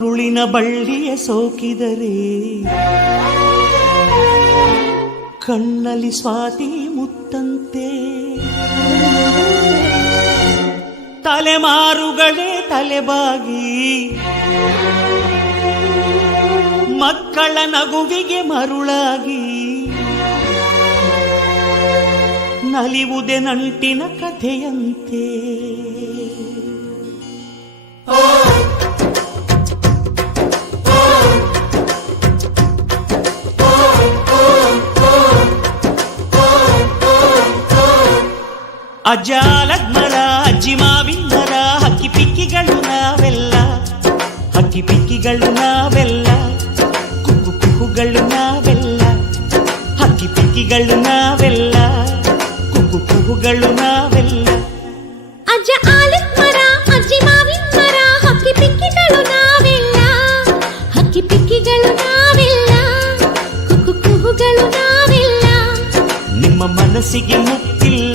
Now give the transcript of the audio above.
ಹುಳಿನ ಬಳ್ಳಿಯ ಸೋಕಿದರೆ ಕಣ್ಣಲ್ಲಿ ಸ್ವಾತಿ ಮುತ್ತಂತೆ ತಲೆಮಾರುಗಳೇ ತಲೆಬಾಗಿ ಮಕ್ಕಳ ನಗುವಿಗೆ ಮರುಳಾಗಿ ನಲಿವುದೆ ನಂಟಿನ ಕಥೆಯಂತೆ ಅಜ್ಜಾಲದ ಮರ ಅಜ್ಜಿ ಮಾವಿನ ಮರ ಹಕ್ಕಿ ಪಿಕ್ಕಿಗಳು ನಾವೆಲ್ಲ ಹಕ್ಕಿ ಪಿಕ್ಕಿಗಳು ನಾವೆಲ್ಲ ಕುಕ್ಕು ಕುಹುಗಳು ನಾವೆಲ್ಲ ಹಕ್ಕಿ ಪಿಕ್ಕಿಗಳು ನಾವೆಲ್ಲ ಕುಕ್ಕು ಕುಹುಗಳು ನಾವೆಲ್ಲ ಅಜ್ಜ ಆಲದ ಮರ ಅಜ್ಜಿ ಮಾವಿನ ಮರ ಹಕ್ಕಿ ಪಿಕ್ಕಿಗಳು ನಾವೆಲ್ಲ ಹಕ್ಕಿ ಪಿಕ್ಕಿಗಳು ನಾವೆಲ್ಲ ಕುಕ್ಕು ಕುಹುಗಳು ನಾವೆಲ್ಲ ನಿಮ್ಮ ಮನಸ್ಸಿಗೆ ಮುತ್ತಿಲ್ಲ